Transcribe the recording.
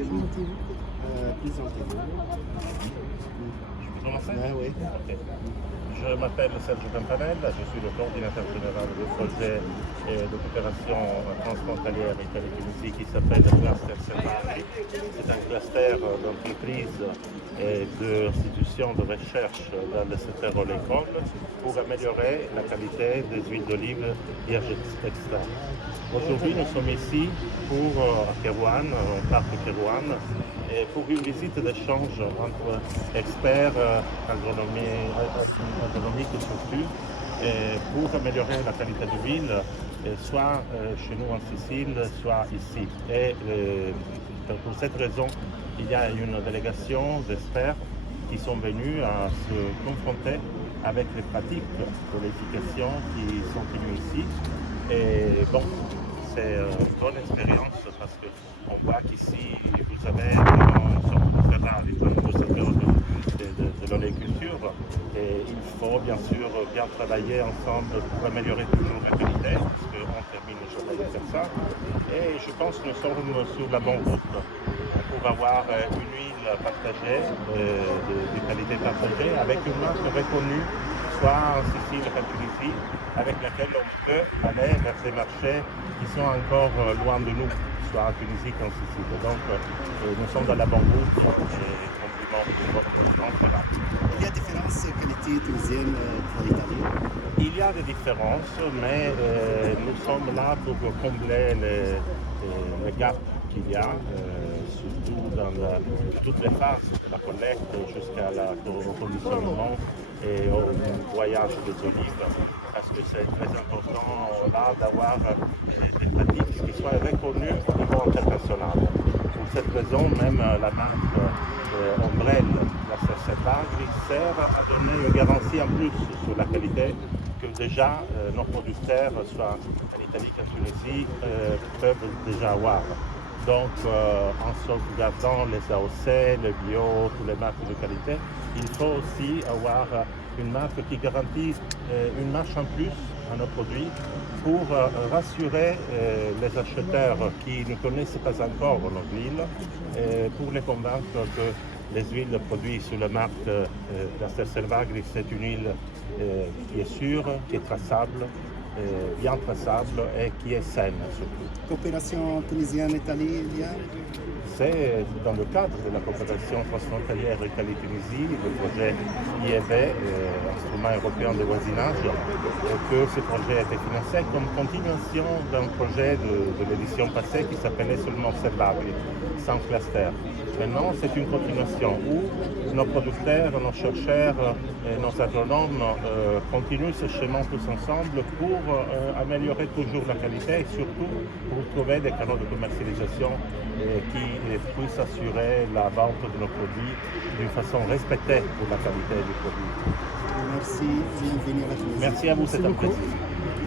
Plus intégré. Je peux commencer? Oui. Ok. Je m'appelle Sergio Campanella, je suis le coordinateur général du projet de coopération transfrontalière Italie-Tunisie qui s'appelle Cluster Servagri. C'est un cluster d'entreprises et d'institutions de recherche dans le secteur oléicole pour améliorer la qualité des huiles d'olive vierges extra. Aujourd'hui, nous sommes ici à Kérouan, au parc de Kérouan, et pour une visite d'échange entre experts agronomiques surtout, pour améliorer la qualité de l'huile, soit chez nous en Sicile, soit ici. Et pour cette raison, il y a une délégation d'experts qui sont venus à se confronter avec les pratiques de l'éducation qui sont venues ici. Et bon, c'est une bonne expérience parce qu'on voit qu'ici, vous avez une sorte de Ferrari au secteur de l'oléiculture. Et il faut bien sûr bien travailler ensemble pour améliorer toujours la qualité, parce qu'on termine le travail de faire ça. Et je pense que nous sommes sur la bonne route pour avoir une huile partagée, de qualité partagée, avec une marque reconnue, soit en Sicile qu'en Tunisie, avec laquelle on peut aller vers des marchés qui sont encore loin de nous, soit en Tunisie qu'en Sicile. Donc nous sommes dans la bonne route et compliments pour votre là. Il y a différence qualité tunisienne pour l'Italie? Il y a des différences, mais nous sommes là pour combler les gaps qu'il y a, surtout dans toutes les phases de la collecte jusqu'au conditionnement et au voyage des olives, parce que c'est très important là d'avoir des pratiques qui soient reconnues au niveau international. Pour cette raison, même la marque Ombrelle, la Servagri, sert à donner une garantie en plus sur la qualité que déjà nos producteurs, soit en Italie qu'en Tunisie, peuvent déjà avoir. Donc, en sauvegardant les AOC, le bio, toutes les marques de qualité, il faut aussi avoir une marque qui garantit une marge en plus à nos produits pour rassurer les acheteurs qui ne connaissent pas encore nos huiles, pour les convaincre que les huiles produites sur la marque Cluster Servagri, c'est une huile qui est sûre, qui est traçable, bien traçable et qui est saine surtout. Coopération tunisienne-Italie, il y a? C'est dans le cadre de la coopération transfrontalière Italie-Tunisie, le projet IEV, Instrument européen de voisinage, que ce projet a été financé comme continuation d'un projet de l'édition passée qui s'appelait seulement Servagri, sans cluster. Maintenant, c'est une continuation où nos producteurs, nos chercheurs et nos agronomes continuent ce chemin tous ensemble pour améliorer toujours la qualité et surtout pour trouver des canaux de commercialisation qui puissent assurer la vente de nos produits d'une façon respectée pour la qualité du produit. Merci, bienvenue à la Tunisie. Merci à vous, c'est un plaisir.